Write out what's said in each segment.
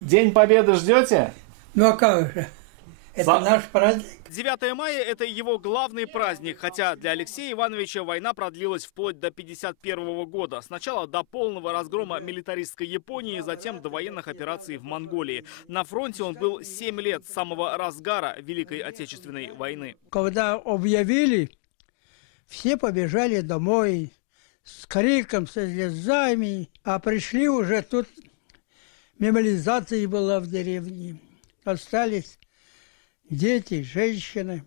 День Победы ждете? Ну а как же? Это наш праздник. 9 мая – это его главный праздник, хотя для Алексея Ивановича война продлилась вплоть до 1951 года. Сначала до полного разгрома милитаристской Японии, затем до военных операций в Монголии. На фронте он был 7 лет с самого разгара Великой Отечественной войны. Когда объявили, все побежали домой с криком, со слезами, а пришли уже тут, мобилизация была в деревне. Остались дети, женщины,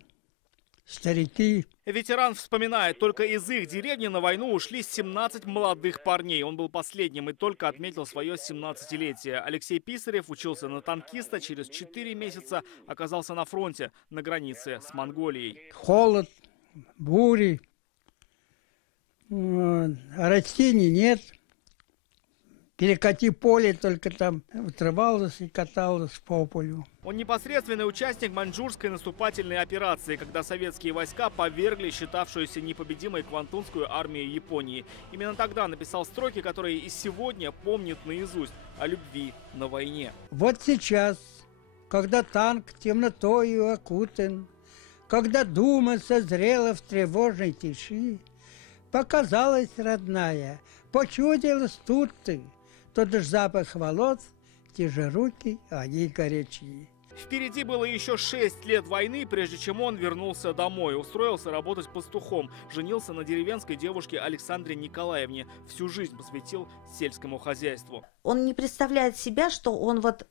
старики. Ветеран вспоминает, только из их деревни на войну ушли 17 молодых парней. Он был последним и только отметил свое 17-летие. Алексей Писарев учился на танкиста, через 4 месяца оказался на фронте, на границе с Монголией. Холод, бури, растений нет. Перекати поле, только там отрывалось и каталось по полю. Он непосредственный участник маньчжурской наступательной операции, когда советские войска повергли считавшуюся непобедимой Квантунскую армию Японии. Именно тогда написал строки, которые и сегодня помнит наизусть о любви на войне. Вот сейчас, когда танк темнотою окутан, когда дума созрела в тревожной тиши, показалась родная, почудилась тут ты. Тот же запах волос, те же руки, они горячие. Впереди было еще 6 лет войны, прежде чем он вернулся домой. Устроился работать пастухом. Женился на деревенской девушке Александре Николаевне. Всю жизнь посвятил сельскому хозяйству. Он не представляет себя, что он вот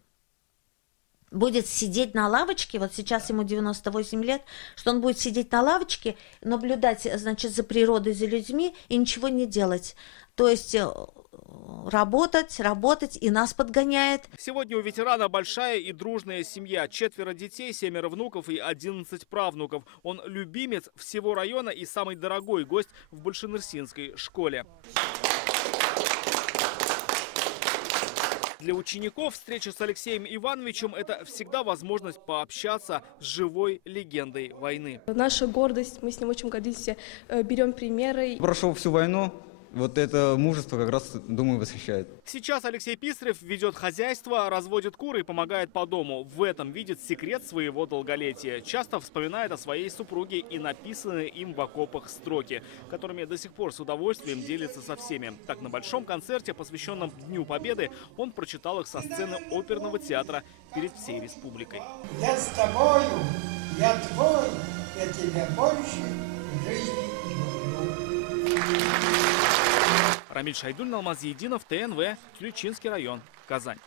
будет сидеть на лавочке, вот сейчас ему 98 лет, что он будет сидеть на лавочке, наблюдать, значит, за природой, за людьми и ничего не делать. То есть работать, и нас подгоняет. Сегодня у ветерана большая и дружная семья. 4 детей, 7 внуков и 11 правнуков. Он любимец всего района и самый дорогой гость в Большенырсинской школе. Для учеников встреча с Алексеем Ивановичем – это всегда возможность пообщаться с живой легендой войны. Наша гордость, мы с ним очень гордимся, берем примеры. Прошел всю войну. Вот это мужество как раз, думаю, восхищает. Сейчас Алексей Писарев ведет хозяйство, разводит кур и помогает по дому. В этом видит секрет своего долголетия. Часто вспоминает о своей супруге и написанные им в окопах строки, которыми до сих пор с удовольствием делится со всеми. Так, на большом концерте, посвященном Дню Победы, он прочитал их со сцены оперного театра перед всей республикой. Я с тобою, я твой, я тебя больше в жизни люблю. Рамиль Шайдуллин, Алмаз Единов, ТНВ, Ключинский район, Казань.